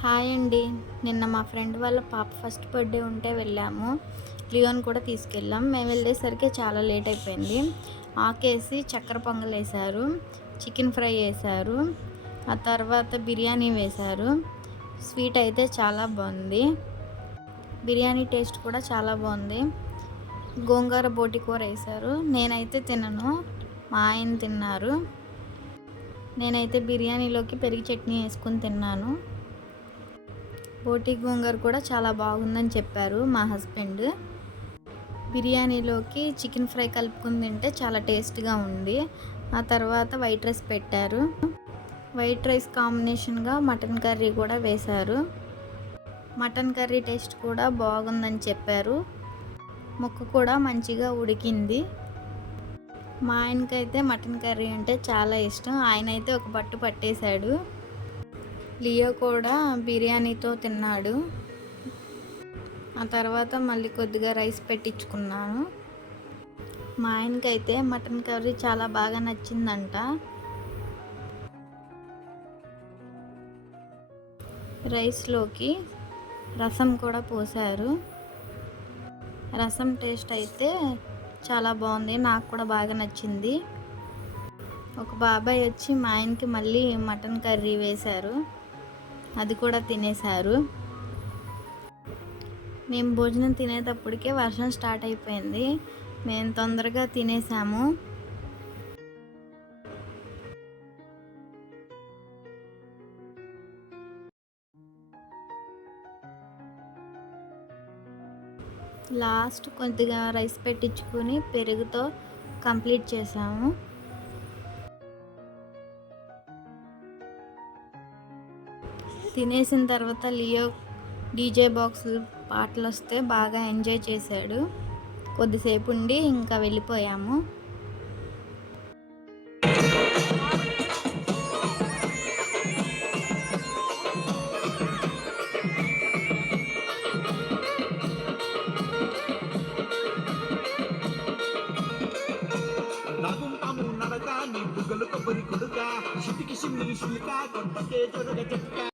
Hi అండి. నిన్న మా ఫ్రెండ్ వాళ్ళ పాప ఫస్ట్ బర్త్డే ఉంటే వెళ్ళాము. లియోని కూడా తీసుకెళ్ళాం. మేము వెళ్ళేసరికి చాలా లేట్ అయిపోయింది. ఆకేసి చక్కెర పొంగల్ వేశారు, చికెన్ ఫ్రై వేశారు, ఆ తర్వాత బిర్యానీ వేశారు. స్వీట్ అయితే చాలా బాగుంది. బిర్యానీ టేస్ట్ కూడా చాలా బాగుంది. గోంగూర బోటి కూర వేశారు. నేనైతే తినను, మా ఆయన తిన్నారు. నేనైతే బిర్యానీలోకి పెరుగు చట్నీ వేసుకుని తిన్నాను. బోటి గోంగూర కూడా చాలా బాగుందని చెప్పారు మా హస్బెండ్. బిర్యానీలోకి చికెన్ ఫ్రై కలుపుకుని తింటే చాలా టేస్ట్గా ఉంది. ఆ తర్వాత వైట్ రైస్ పెట్టారు. వైట్ రైస్ కాంబినేషన్గా మటన్ కర్రీ కూడా వేశారు. మటన్ కర్రీ టేస్ట్ కూడా బాగుందని చెప్పారు. ముక్క కూడా మంచిగా ఉడికింది. మా ఆయనకైతే మటన్ కర్రీ అంటే చాలా ఇష్టం. ఆయన అయితే ఒక పట్టు పట్టేశాడు. లియో కూడా బిర్యానీతో తిన్నాడు. ఆ తర్వాత మళ్ళీ కొద్దిగా రైస్ పెట్టించుకున్నాను. మా ఆయనకైతే మటన్ కర్రీ చాలా బాగా నచ్చిందంట. రైస్లోకి రసం కూడా పోశారు. రసం టేస్ట్ అయితే చాలా బాగుంది, నాకు కూడా బాగా నచ్చింది. ఒక బాబాయ్ వచ్చి మా ఆయనకి మళ్ళీ మటన్ కర్రీ వేశారు, అది కూడా తినేశారు. మేము భోజనం తినేటప్పటికే వర్షం స్టార్ట్ అయిపోయింది. మేము తొందరగా తినేసాము. లాస్ట్ కొద్దిగా రైస్ పెట్టించుకొని పెరుగుతో కంప్లీట్ చేసాము. తినేసిన తర్వాత లియో డీజే బాక్స్ పాటలు వస్తే బాగా ఎంజాయ్ చేశాడు. కొద్దిసేపు ఉండి ఇంకా వెళ్ళిపోయాము. నాగుంటాము నడక నీ బుగ్గలు కొబ్బరి కొడుక చిటికి సిమ్మి శిల్క కొట్టకే చొరగ చెక్క